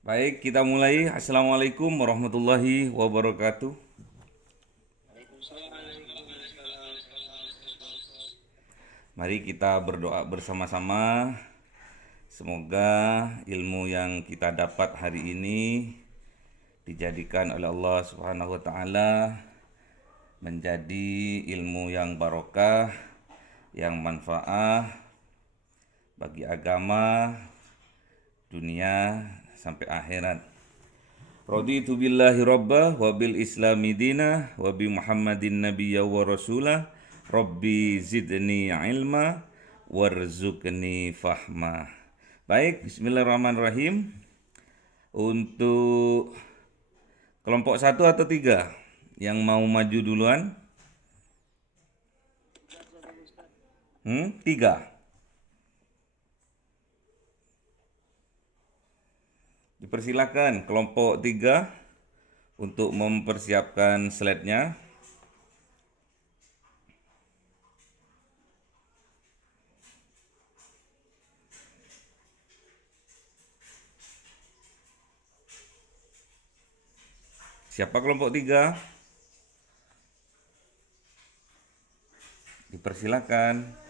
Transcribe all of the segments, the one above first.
Baik, kita mulai. Assalamualaikum warahmatullahi wabarakatuh. Mari kita berdoa bersama-sama. Semoga ilmu yang kita dapat hari ini dijadikan oleh Allah Subhanahu wa taala menjadi ilmu yang barokah, yang manfaat bagi agama, dunia sampai akhirat. Raditu billahi rabbah wa bil islami dinah wa bi Muhammadin nabiyya wa rasulah. Rabbi zidni ilma warzuqni fahma. Baik, bismillahirrahmanirrahim. Untuk kelompok satu atau tiga yang mau maju duluan? Tiga. Dipersilakan kelompok tiga untuk mempersiapkan slide-nya. Siapa kelompok tiga? Dipersilakan.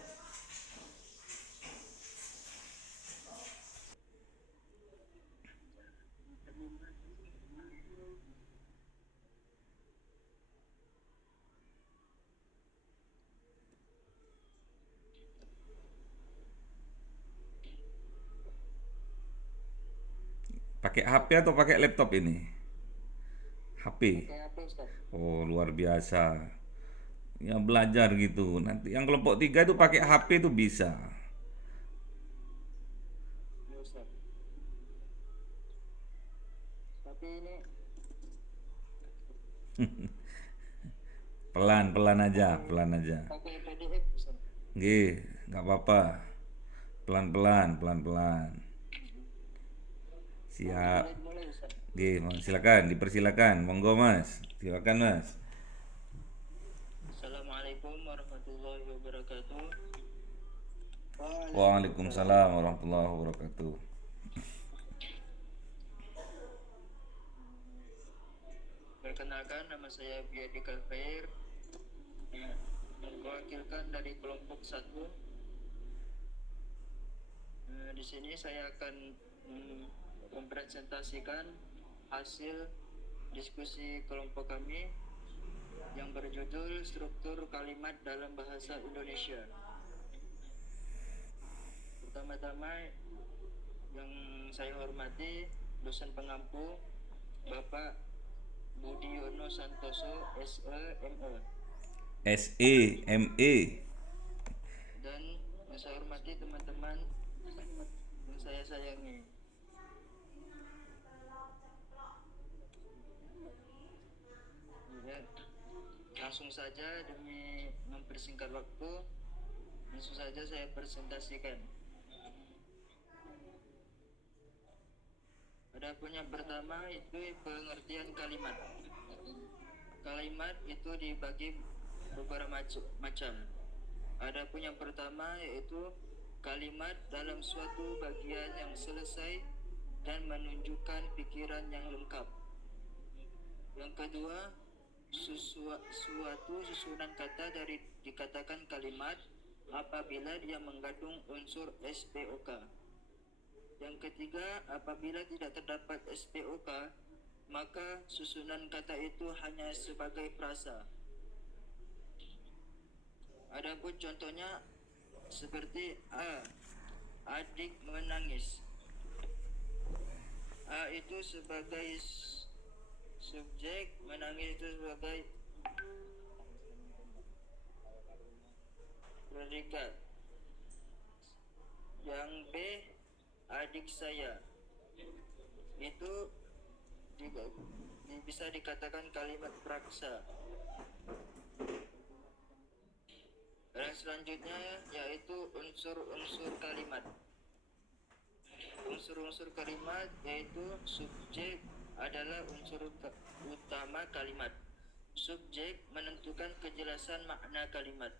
Pakai HP atau pakai laptop ini? HP. Oh, luar biasa. Ya belajar gitu. Nanti yang kelompok tiga itu pakai HP itu bisa. Pelan-pelan aja, pelan aja. Nggih, nggak apa-apa. Pelan-pelan, pelan-pelan. Siap. Nggih, silakan, dipersilakan. Monggo, Mas. Silakan, Mas. Assalamualaikum warahmatullahi wabarakatuh. Waalaikumsalam warahmatullahi wabarakatuh. Perkenalkan, nama saya Biyadi Khair, mewakilkan dari kelompok satu. Di sini saya akan mempresentasikan hasil diskusi kelompok kami yang berjudul struktur kalimat dalam bahasa Indonesia. Pertama-tama yang saya hormati dosen pengampu Bapak Budiono Santoso SEME, SEME. dan yang saya hormati teman-teman yang saya sayangi. Ya, langsung saja demi mempersingkat waktu, langsung saja saya presentasikan. Adapun yang pertama itu pengertian kalimat. Kalimat itu dibagi beberapa macam. Adapun yang pertama yaitu kalimat dalam suatu bagian yang selesai dan menunjukkan pikiran yang lengkap. Yang kedua, suatu susunan kata dari dikatakan kalimat apabila dia mengandung unsur SPOK. Yang ketiga, apabila tidak terdapat SPOK, maka susunan kata itu hanya sebagai frasa. Adapun contohnya seperti A, adik menangis. A itu sebagai subjek, menangis itu sebagai predikat. Yang B, adik saya, itu juga bisa dikatakan kalimat praksa. Dan selanjutnya yaitu unsur-unsur kalimat. Unsur-unsur kalimat yaitu subjek adalah unsur utama kalimat. Subjek menentukan kejelasan makna kalimat.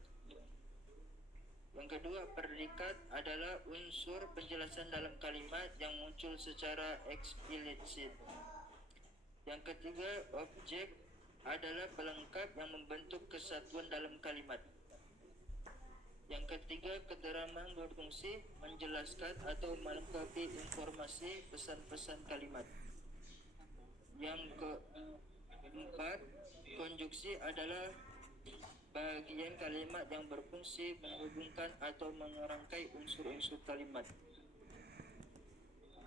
Yang kedua, predikat adalah unsur penjelasan dalam kalimat yang muncul secara eksplisit. Yang ketiga, objek adalah pelengkap yang membentuk kesatuan dalam kalimat. Yang ketiga, keterangan berfungsi menjelaskan atau melengkapi informasi pesan-pesan kalimat. Yang keempat, konjuksi adalah bagian kalimat yang berfungsi menghubungkan atau mengerangkai unsur-unsur kalimat.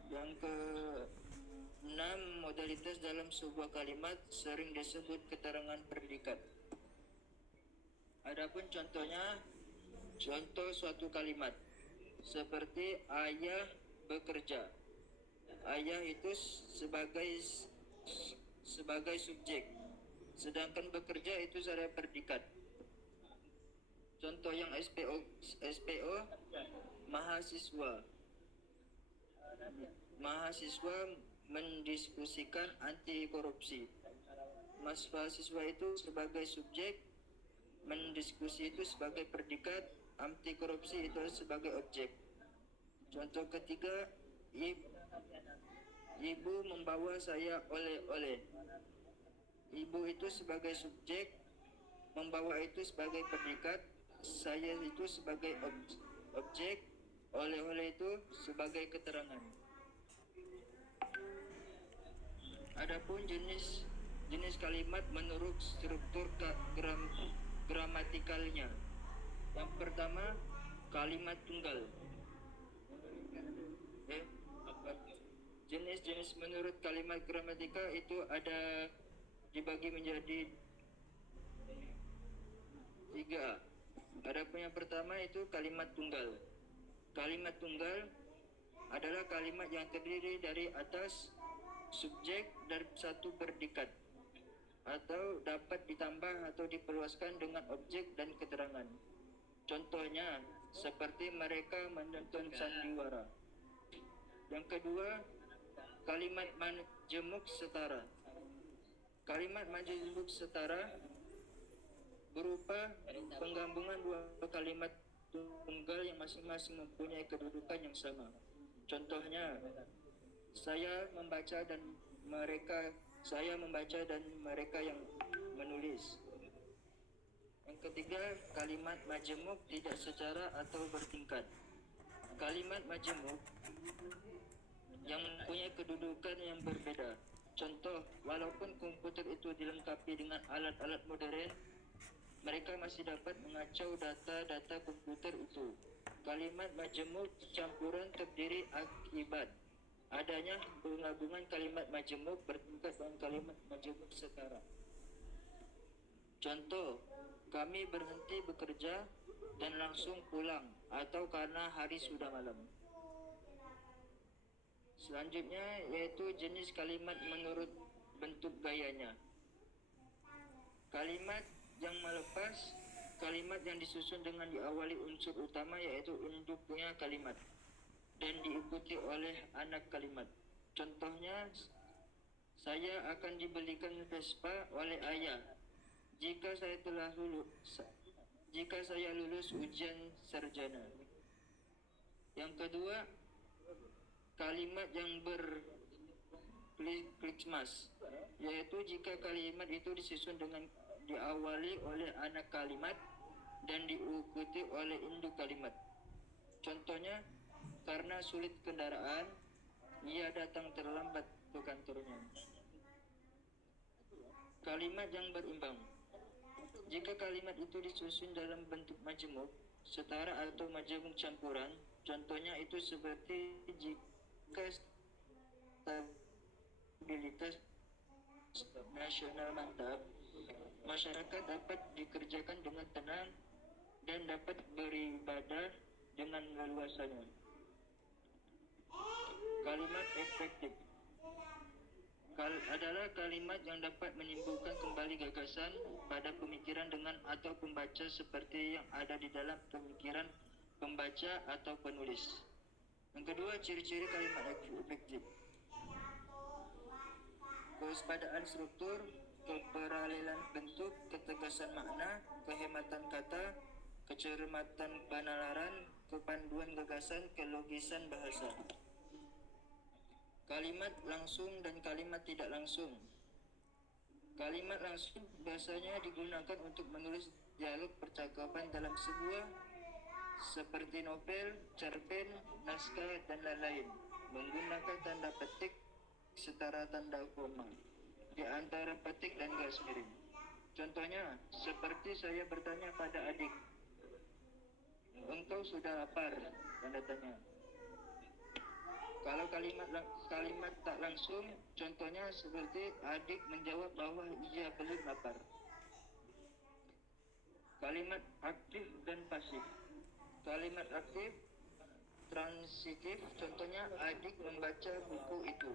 Yang keenam, modalitas dalam sebuah kalimat sering disebut keterangan predikat. Adapun contohnya, contoh suatu kalimat seperti ayah bekerja. Ayah itu sebagai subjek, sedangkan bekerja itu sebagai predikat. Contoh yang SPO mahasiswa mendiskusikan anti korupsi. Mahasiswa itu sebagai subjek, mendiskusi itu sebagai predikat, anti korupsi itu sebagai objek. Contoh ketiga, ibu membawa saya oleh-oleh. Ibu itu sebagai subjek, membawa itu sebagai predikat, saya itu sebagai objek, oleh-oleh itu sebagai keterangan. Adapun jenis kalimat menurut struktur gramatikalnya. Yang pertama, kalimat tunggal. Jenis-jenis menurut kalimat gramatikal itu ada dibagi menjadi 3. Adapun yang pertama itu kalimat tunggal. Kalimat tunggal adalah kalimat yang terdiri dari atas subjek dan satu predikat, atau dapat ditambah atau diperluaskan dengan objek dan keterangan. Contohnya seperti mereka menonton sandiwara. Yang kedua, kalimat majemuk setara. Kalimat majemuk setara berupa penggabungan dua kalimat tunggal yang masing-masing mempunyai kedudukan yang sama. Contohnya, saya membaca dan mereka yang menulis. Yang ketiga, kalimat majemuk tidak secara atau bertingkat. Kalimat majemuk yang mempunyai kedudukan yang berbeda. Contoh, walaupun komputer itu dilengkapi dengan alat-alat modern, mereka masih dapat mengacau data-data komputer itu. Kalimat majemuk campuran terdiri akibat adanya penggabungan kalimat majemuk bertingkat dengan kalimat majemuk setara. Contoh, kami berhenti bekerja dan langsung pulang, atau karena hari sudah malam. Selanjutnya yaitu jenis kalimat menurut bentuk gayanya. Kalimat yang melepas, kalimat yang disusun dengan diawali unsur utama yaitu induknya kalimat dan diikuti oleh anak kalimat. Contohnya, saya akan dibelikan Vespa oleh ayah jika saya lulus ujian sarjana. Yang kedua, kalimat yang berkliksmas, yaitu jika kalimat itu disusun dengan diawali oleh anak kalimat dan diikuti oleh induk kalimat. Contohnya, karena sulit kendaraan, ia datang terlambat ke kantornya. Kalimat yang berimbang. Jika kalimat itu disusun dalam bentuk majemuk, setara atau majemuk campuran, contohnya itu seperti jika stabilitas nasional mantap, masyarakat dapat dikerjakan dengan tenang dan dapat beribadah dengan leluasanya. Kalimat efektif adalah kalimat yang dapat menimbulkan kembali gagasan pada pemikiran dengan atau pembaca seperti yang ada di dalam pemikiran pembaca atau penulis. Yang kedua, ciri-ciri kalimat efektif. Kewaspadaan struktur, keparalelan bentuk, ketegasan makna, kehematan kata, kecermatan penalaran, kepanduan gagasan, kelogisan bahasa. Kalimat langsung dan kalimat tidak langsung. Kalimat langsung biasanya digunakan untuk menulis dialog percakapan dalam sebuah seperti novel, cerpen, naskah, dan lain-lain, menggunakan tanda petik setara tanda koma di antara petik dan garis miring. Contohnya, seperti saya bertanya pada adik, "Engkau sudah lapar?" Tanda tanya. Kalau kalimat tak langsung, contohnya seperti adik menjawab bahwa ia belum lapar. Kalimat aktif dan pasif. Kalimat aktif transitif, contohnya adik membaca buku itu.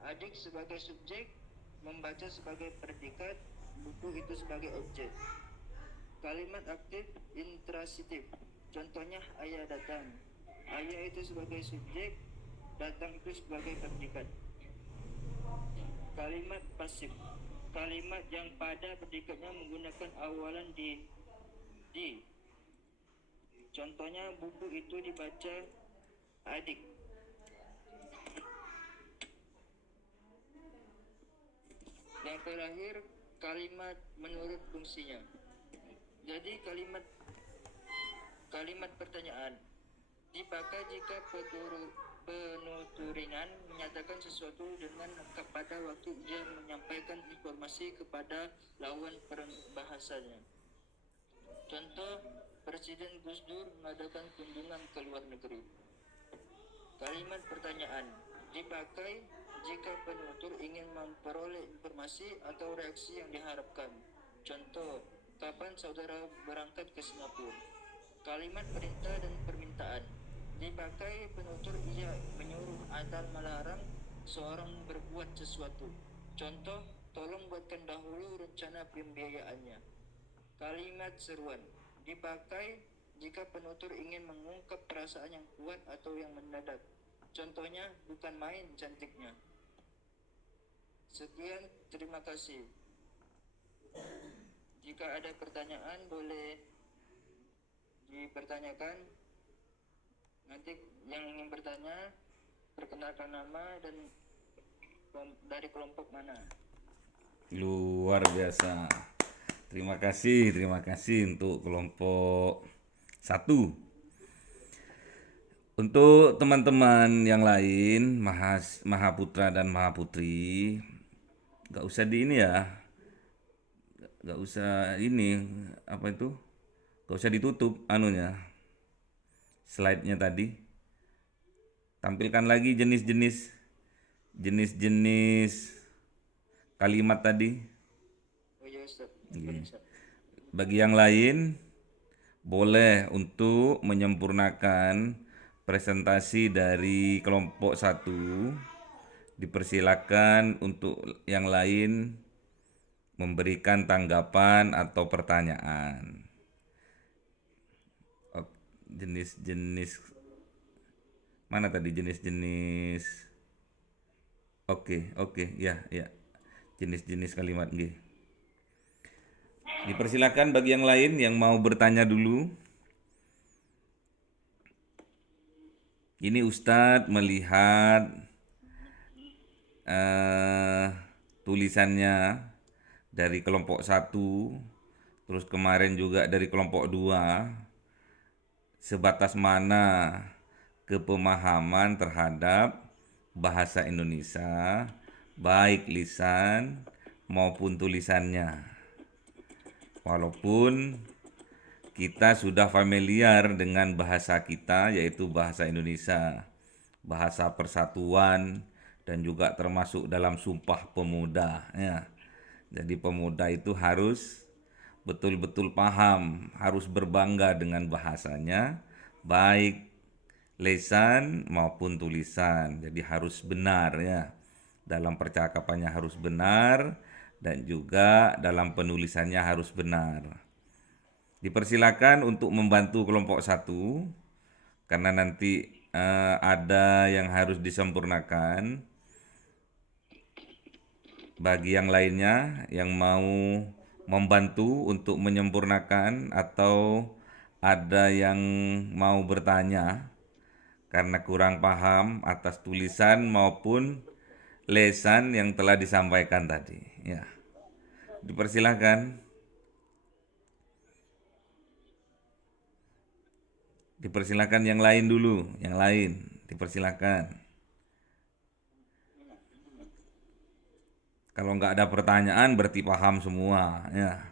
Adik sebagai subjek, membaca sebagai predikat, buku itu sebagai objek. Kalimat aktif intransitif, contohnya ayah datang. Ayah itu sebagai subjek, datang itu sebagai predikat. Kalimat pasif, kalimat yang pada predikatnya menggunakan awalan di. Contohnya buku itu dibaca adik. Yang terakhir, kalimat menurut fungsinya. Jadi kalimat pertanyaan dipakai jika penuturingan menyatakan sesuatu dengan pada waktu ia menyampaikan informasi kepada lawan perbahasannya. Contoh, Presiden Gus Dur mengadakan kunjungan ke luar negeri. Kalimat pertanyaan dipakai jika penutur ingin memperoleh informasi atau reaksi yang diharapkan. Contoh, kapan saudara berangkat ke Singapura? Kalimat perintah dan permintaan dipakai penutur ia menyuruh atau melarang seorang berbuat sesuatu. Contoh, tolong buatkan dahulu rencana pembiayaannya. Kalimat seruan dipakai jika penutur ingin mengungkap perasaan yang kuat atau yang mendadak. Contohnya, bukan main cantiknya. Sekian, terima kasih. Jika ada pertanyaan boleh dipertanyakan. Nanti yang ingin bertanya perkenalkan nama dan dari kelompok mana. Luar biasa. Terima kasih untuk kelompok 1. Untuk teman-teman yang lain, Mahaputra dan Mahaputri, gak usah di ini ya, gak usah ini, apa itu, gak usah ditutup anunya, slide-nya tadi. Tampilkan lagi jenis-jenis kalimat tadi. Oh iya Ustaz. Bagi yang lain, boleh untuk menyempurnakan presentasi dari kelompok 1. Dipersilakan untuk yang lain memberikan tanggapan atau pertanyaan. Jenis-jenis mana tadi jenis-jenis? Oke, ya. Jenis-jenis kalimat G. Dipersilakan bagi yang lain yang mau bertanya dulu. Ini Ustadz melihat tulisannya dari kelompok 1, terus kemarin juga dari kelompok 2, sebatas mana kepemahaman terhadap bahasa Indonesia, baik lisan maupun tulisannya. Walaupun kita sudah familiar dengan bahasa kita, yaitu bahasa Indonesia, bahasa persatuan, dan juga termasuk dalam Sumpah Pemuda. Ya. Jadi pemuda itu harus betul-betul paham, harus berbangga dengan bahasanya, baik lisan maupun tulisan. Jadi harus benar ya, dalam percakapannya harus benar, dan juga dalam penulisannya harus benar. Dipersilakan untuk membantu kelompok 1 karena nanti ada yang harus disempurnakan. Bagi yang lainnya yang mau membantu untuk menyempurnakan atau ada yang mau bertanya karena kurang paham atas tulisan maupun lesan yang telah disampaikan tadi. Ya, dipersilahkan. Dipersilahkan yang lain dulu, yang lain. Dipersilahkan. Kalau nggak ada pertanyaan berarti paham semua. Ya,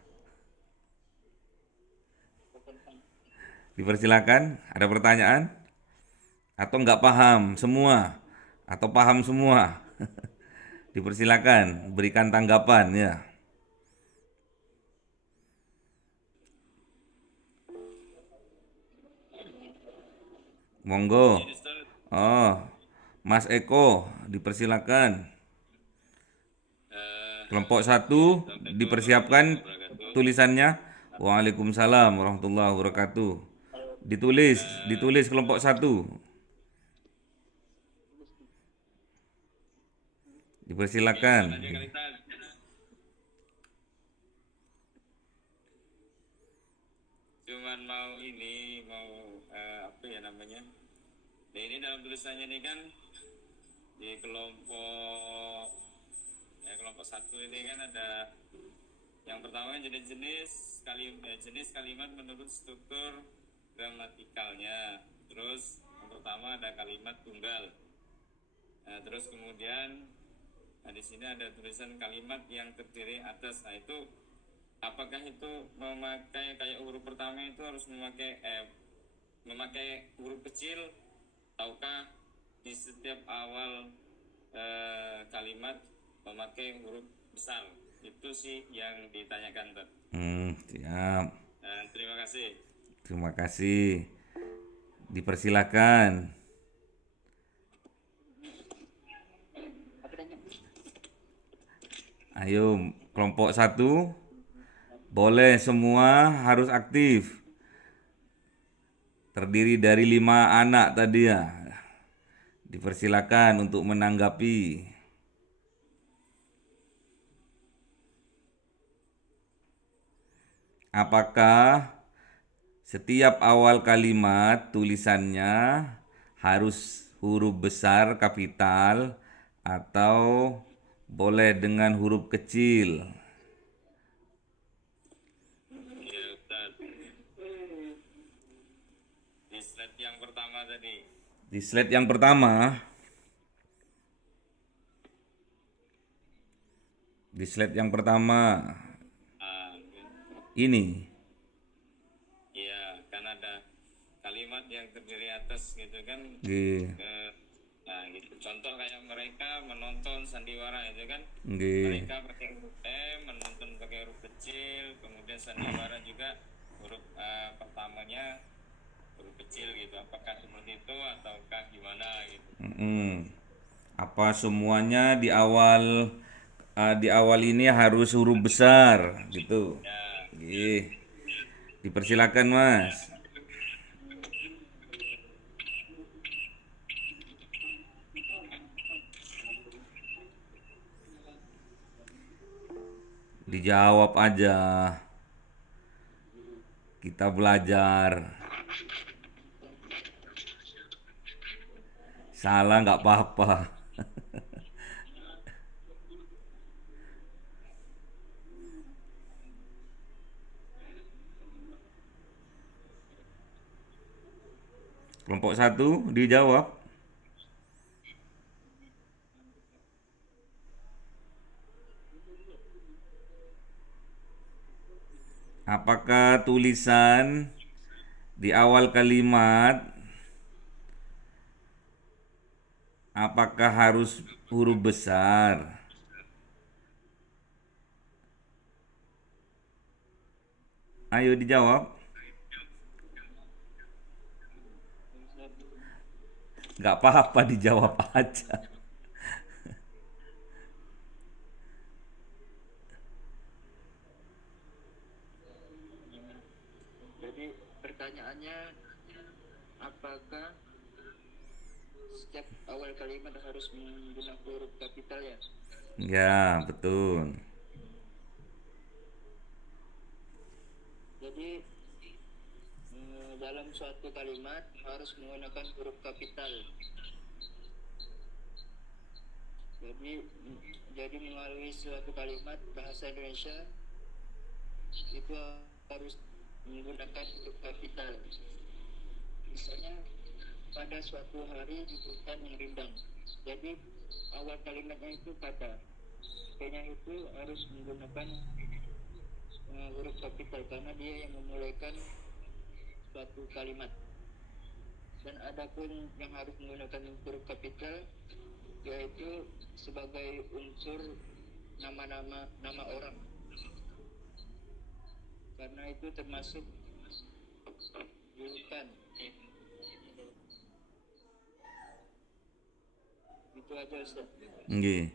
dipersilahkan. Ada pertanyaan? Atau nggak paham semua? Atau paham semua? Dipersilahkan, berikan tanggapan ya. Monggo. Oh, Mas Eko, dipersilakan. Kelompok 1 dipersiapkan tulisannya. Waalaikumsalam warahmatullahi wabarakatuh. Ditulis kelompok 1. Dipersilakan. Cuman mau apa ya namanya? Nah, ini dalam tulisannya ini kan di kelompok 1 ini kan ada yang pertama jenis kalimat menurut struktur gramatikalnya. Terus yang pertama ada kalimat tunggal. Nah, terus kemudian di sini ada tulisan kalimat yang terdiri atas. Nah, itu apakah itu memakai kayak huruf pertama itu harus memakai huruf kecil, ataukah di setiap awal kalimat memakai huruf besar? Itu sih yang ditanyakan, Tad. Siap. Terima kasih. Terima kasih. Dipersilakan. Ayo, kelompok 1. Boleh semua, harus aktif. Terdiri dari 5 anak tadi ya. Dipersilakan untuk menanggapi. Apakah setiap awal kalimat tulisannya harus huruf besar kapital atau boleh dengan huruf kecil? Ya, Tad. Di slide yang pertama tadi. Di slide yang pertama, ini. Iya, kan ada kalimat yang terdiri atas gitu kan. Nggih. Nah, gitu. Contoh kayak mereka menonton sandiwara itu kan. Nggih. Mereka pakai huruf M, menonton pakai huruf kecil, kemudian sandiwara juga huruf pertamanya huruf kecil gitu. Apakah seperti itu ataukah gimana gitu? Apa semuanya di awal ini harus huruf besar gitu? Ya, Nggih. Dipersilakan, Mas. Dijawab aja. Kita belajar. Salah nggak apa-apa. Kelompok 1 dijawab. Apakah tulisan di awal kalimat apakah harus huruf besar? Ayo dijawab. Nggak apa-apa, dijawab aja. Jadi pertanyaannya, apakah setiap awal kalimat harus menggunakan huruf kapital ya? Ya, betul. Jadi dalam suatu kalimat harus menggunakan huruf kapital. Jadi melalui suatu kalimat bahasa Indonesia itu harus menggunakan huruf kapital. Misalnya pada suatu hari di hutan yang rindang. Jadi awal kalimatnya itu pada P-nya itu harus menggunakan huruf kapital karena dia yang memulaikan suatu kalimat. Dan adapun yang harus menggunakan huruf kapital yaitu sebagai unsur nama orang, karena itu termasuk julukan. Itu aja Ustaz. Nggih.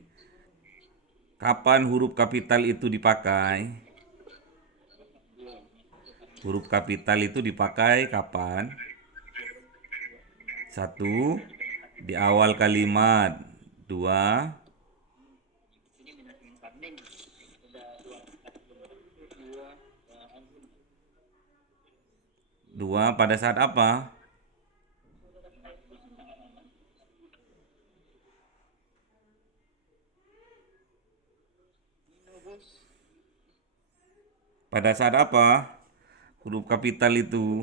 Kapan huruf kapital itu dipakai? Huruf kapital itu dipakai kapan? 1. Di awal kalimat. 2. Pada saat apa? Pada saat apa huruf kapital itu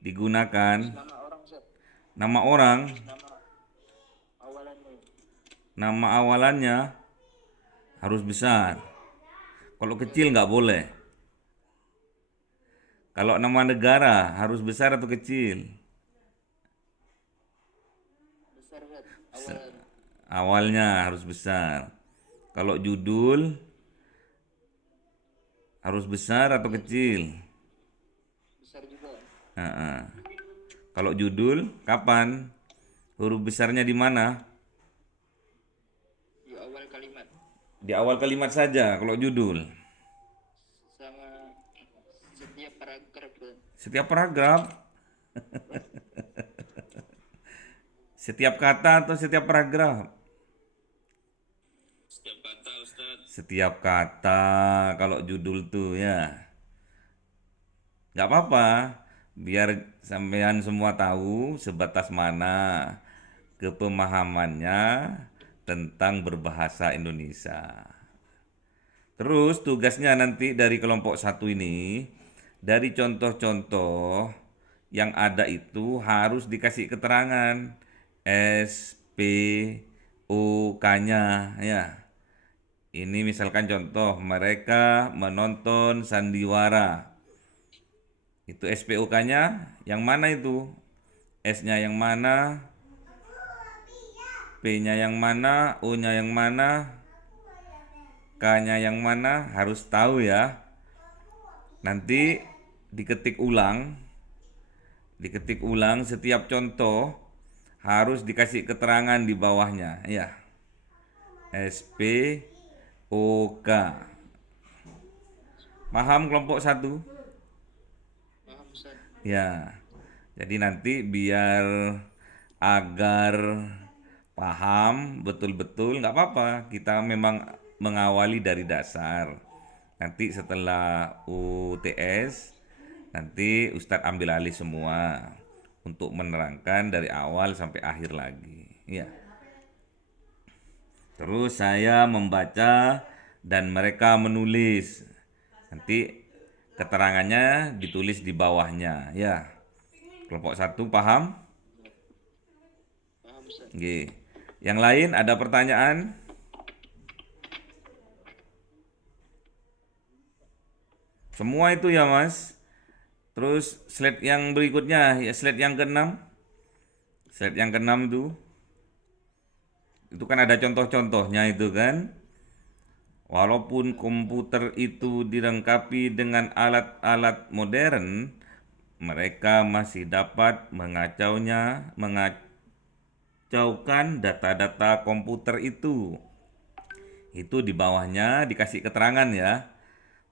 digunakan? Nama orang Ustaz. Nama orang, Nama awalannya. nama awalannya harus besar. Kalau kecil nggak boleh. Kalau nama negara harus besar atau kecil? Besar Ustaz. Awalan. Awalnya harus besar. Kalau judul harus besar atau kecil? Besar juga. Kalau judul, kapan? Huruf besarnya di mana? Di awal kalimat. Di awal kalimat saja kalau judul. Sama setiap paragraf Ustaz. Setiap paragraf. Setiap kata atau setiap paragraf? Setiap kata Ustaz. Setiap kata kalau judul tuh ya. Nggak apa-apa, biar sampean semua tahu sebatas mana kepemahamannya tentang berbahasa Indonesia. Terus tugasnya nanti dari kelompok 1 ini, dari contoh-contoh yang ada itu harus dikasih keterangan S, P, O, K-nya ya. Ini misalkan contoh, mereka menonton sandiwara. Itu SPOK-nya yang mana itu? S-nya yang mana? P-nya yang mana? O-nya yang mana? K-nya yang mana? Harus tahu ya. Nanti diketik ulang setiap contoh harus dikasih keterangan di bawahnya ya. SPOK. Paham kelompok 1? Paham Ustaz. Ya, jadi nanti biar agar paham betul-betul nggak apa-apa. Kita memang mengawali dari dasar. Nanti setelah UTS, nanti Ustadz ambil alih semua untuk menerangkan dari awal sampai akhir lagi. Ya. Terus saya membaca dan mereka menulis. Nanti keterangannya ditulis di bawahnya ya. Kelompok 1 paham? Paham Ustaz. Oke. Yang lain ada pertanyaan? Semua itu ya Mas. Terus slide yang berikutnya, ya slide yang ke-6. Slide yang ke-6 itu kan ada contoh-contohnya itu kan. Walaupun komputer itu dilengkapi dengan alat-alat modern, mereka masih dapat mengacaukan data-data komputer itu. Itu di bawahnya dikasih keterangan ya.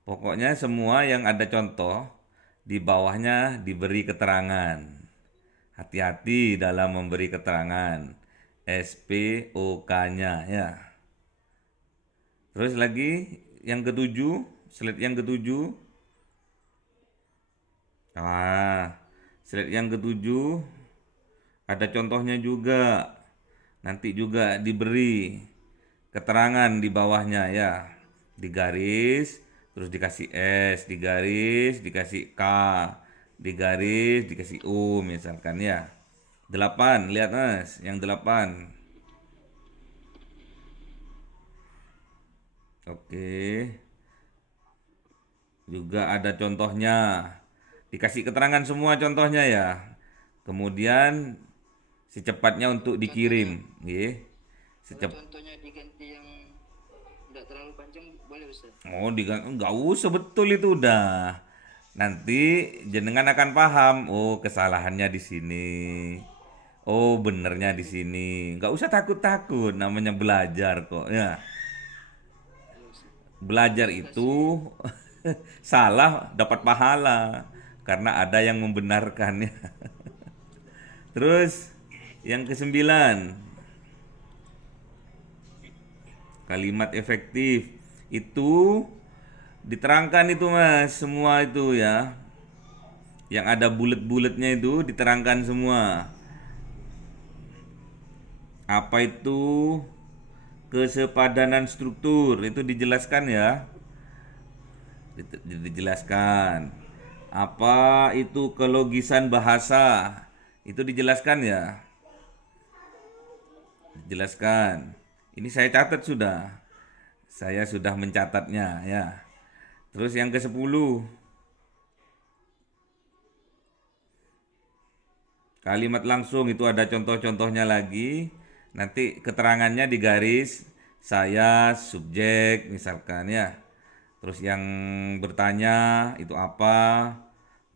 Pokoknya semua yang ada contoh, di bawahnya diberi keterangan. Hati-hati dalam memberi keterangan. SPOK-nya ya. Terus lagi yang ke-7, slide yang ke-7. Ah, slide yang ketujuh ada contohnya juga. Nanti juga diberi keterangan di bawahnya ya. Digaris, terus dikasih S, digaris, dikasih K, digaris, dikasih U misalkan ya. 8, lihat Mas, yang 8. Oke, juga ada contohnya. Dikasih keterangan semua contohnya ya. Kemudian secepatnya untuk dikirim, nggih. Kalau contohnya diganti yang tidak terlalu panjang boleh Ustaz. Oh, nggak usah, betul itu udah. Nanti jenengan akan paham, oh kesalahannya di sini. Oh, benernya di sini. Nggak usah takut-takut, namanya belajar kok ya. Ya Ustaz. Belajar Terima itu kasih. salah dapat pahala karena ada yang membenarkannya. Terus yang kesembilan, kalimat efektif itu diterangkan itu Mas, semua itu ya. Yang ada bulet-buletnya itu diterangkan semua. Apa itu kesepadanan struktur? Itu dijelaskan ya. Dijelaskan. Apa itu kelogisan bahasa? Itu dijelaskan ya. Dijelaskan. Ini saya catat sudah. Saya sudah mencatatnya ya. Terus yang ke-10, kalimat langsung itu ada contoh-contohnya lagi. Nanti keterangannya digaris, saya subjek misalkan ya. Terus yang bertanya itu apa?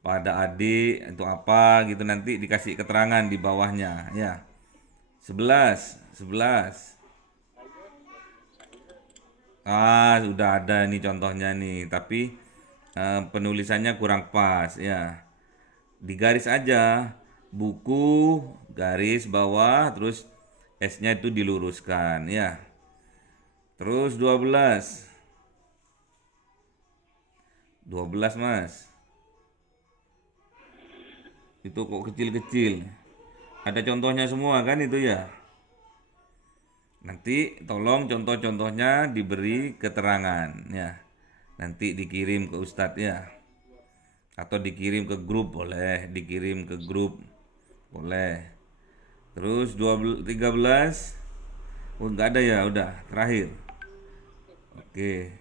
Pada adik itu apa gitu, nanti dikasih keterangan di bawahnya ya. 11. Ah, sudah ada nih contohnya nih, tapi penulisannya kurang pas ya. Digaris aja, buku garis bawah, terus S-nya itu diluruskan ya. Terus 12 Mas, itu kok kecil-kecil, ada contohnya semua kan itu ya. Nanti tolong contoh-contohnya diberi keterangan ya, nanti dikirim ke Ustadz ya, atau dikirim ke grup boleh, dikirim ke grup boleh. Terus 13, oh nggak ada ya, udah terakhir. Oke,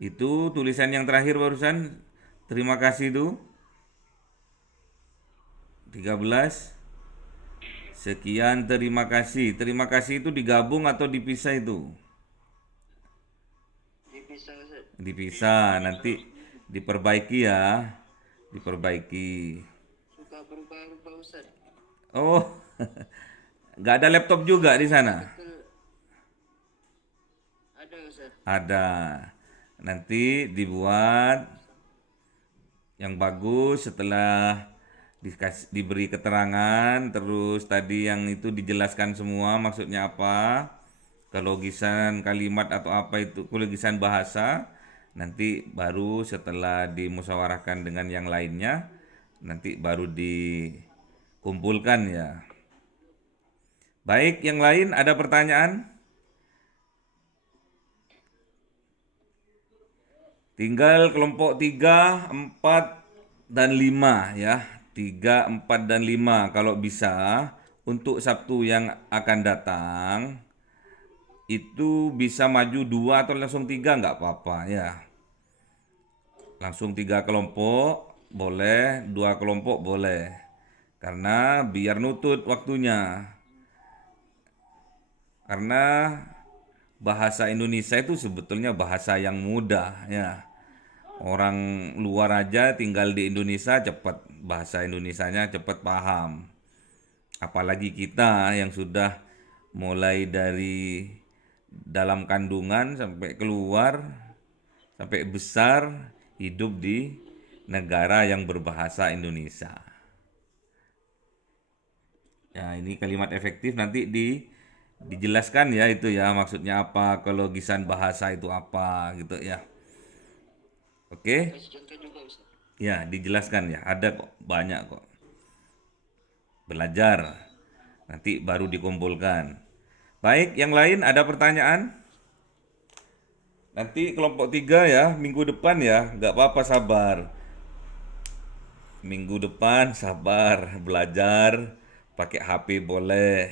itu tulisan yang terakhir barusan, terima kasih itu 13. Sekian, terima kasih. Terima kasih itu digabung atau dipisah itu? Dipisah Ustaz. Dipisah, nanti diperbaiki ya. Diperbaiki. Suka berubah-ubah Ustaz. Oh, nggak ada laptop juga di sana? Betul. Ada Ustaz. Ada. Nanti dibuat yang bagus setelah diberi keterangan, terus tadi yang itu dijelaskan semua maksudnya apa, kelogisan kalimat atau apa itu, kelogisan bahasa. Nanti baru setelah dimusyawarahkan dengan yang lainnya, nanti baru dikumpulkan ya. Baik, yang lain ada pertanyaan? Tinggal kelompok 3, 4, dan 5 ya. 3, 4, dan 5 kalau bisa untuk Sabtu yang akan datang itu bisa maju 2 atau langsung 3 nggak apa-apa ya. Langsung 3 kelompok boleh, 2 kelompok boleh. Karena biar nutut waktunya. Karena bahasa Indonesia itu sebetulnya bahasa yang mudah ya. Orang luar aja tinggal di Indonesia cepat, bahasa Indonesianya cepat paham. Apalagi kita yang sudah mulai dari dalam kandungan sampai keluar, sampai besar, hidup di negara yang berbahasa Indonesia. Ya, ini kalimat efektif nanti dijelaskan ya itu ya, maksudnya apa, kelogisan bahasa itu apa gitu ya. Oke? Kasih contoh juga Ustaz. Ya, dijelaskan ya. Ada kok, banyak kok. Belajar. Nanti baru dikumpulkan. Baik, yang lain ada pertanyaan? Nanti kelompok 3 ya, minggu depan ya. Nggak apa-apa, sabar. Minggu depan sabar, belajar. Pakai HP boleh.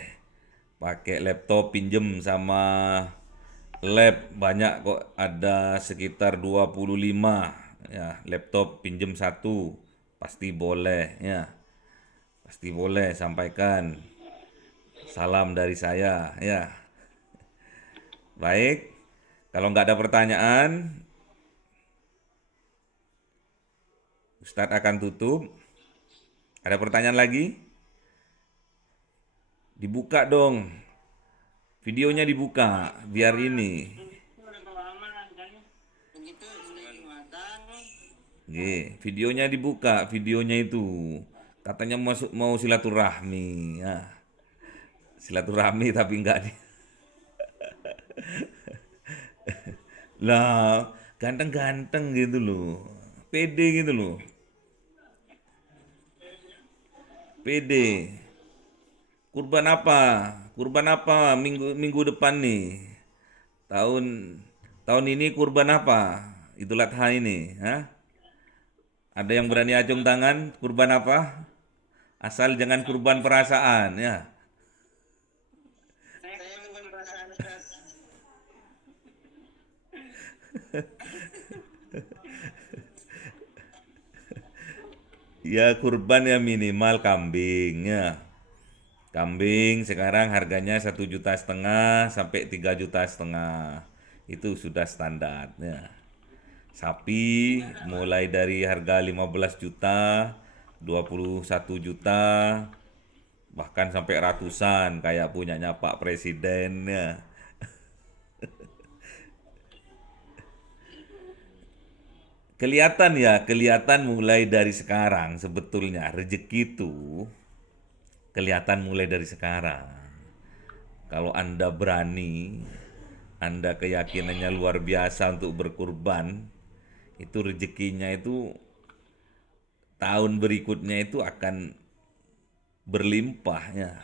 Pakai laptop pinjem sama lab. Banyak kok, ada sekitar 25. Ya, laptop pinjem satu. Pasti boleh ya. Pasti boleh, sampaikan. Salam dari saya ya. Baik, kalau nggak ada pertanyaan, Ustadz akan tutup. Ada pertanyaan lagi? Dibuka dong. Videonya dibuka, biar ini. Videonya dibuka, videonya itu. Katanya mau silaturahmi. Ya. Silaturahmi tapi nggak di. Lah, ganteng-ganteng gitu loh. Pede gitu loh. Pede. Kurban apa? Kurban apa minggu depan nih? Tahun tahun ini kurban apa? Idul Adha ini, hah? Ada yang berani acung tangan? Kurban apa? Asal jangan kurban perasaan ya. Ya kurban ya minimal kambing ya. Kambing sekarang harganya 1,5 juta sampai 3,5 juta. Itu sudah standar ya. Sapi mulai dari harga 15 juta, 21 juta, bahkan sampai ratusan kayak punyanya Pak Presiden ya. Kelihatan mulai dari sekarang sebetulnya rezeki itu kelihatan mulai dari sekarang. Kalau Anda berani, Anda keyakinannya luar biasa untuk berkurban, itu rezekinya itu tahun berikutnya itu akan berlimpah ya,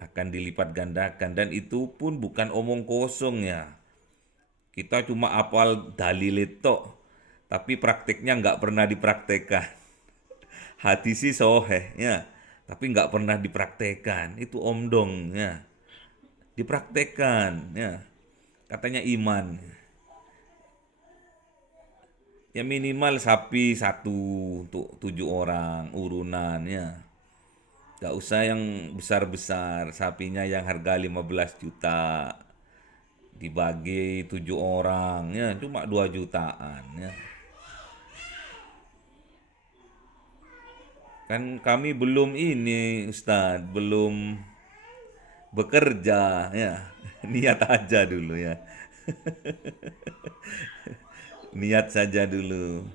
akan dilipat gandakan, dan itu pun bukan omong kosong ya. Kita cuma apal dalil tok, tapi prakteknya nggak pernah dipraktekkan. Hati sih soheh ya, tapi nggak pernah dipraktekkan. Itu omdong ya. Dipraktekkan ya. Katanya iman. Ya minimal sapi satu untuk 7 orang urunan ya. Gak usah yang besar-besar, sapinya yang harga 15 juta dibagi 7 orang ya cuma 2 jutaan ya. Kan kami belum ini Ustadz, belum bekerja ya. Niat aja dulu ya. Niat saja dulu.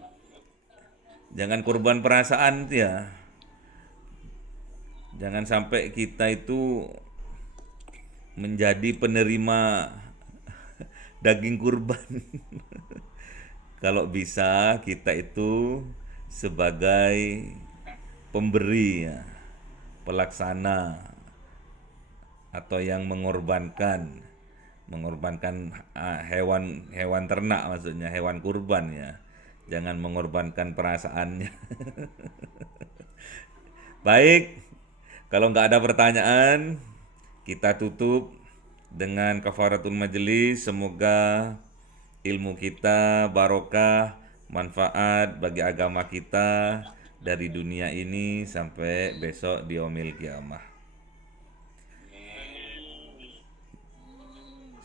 Jangan korban perasaan ya. Jangan sampai kita itu menjadi penerima daging kurban. Kalau bisa kita itu sebagai pemberi ya, pelaksana atau yang mengorbankan hewan ternak, maksudnya hewan kurban ya. Jangan mengorbankan perasaannya. Baik, kalau nggak ada pertanyaan, kita tutup dengan kafaratul majelis. Semoga ilmu kita barokah, manfaat bagi agama kita dari dunia ini sampai besok di yaumil qiyamah.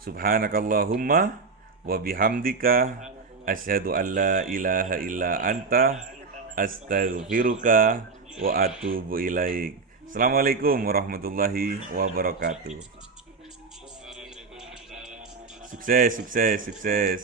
Subhanakallahumma wa bihamdika asyhadu an la ilaha illa anta astaghfiruka wa atubu ilaik. Assalamualaikum warahmatullahi wabarakatuh. Sukses, sukses, sukses.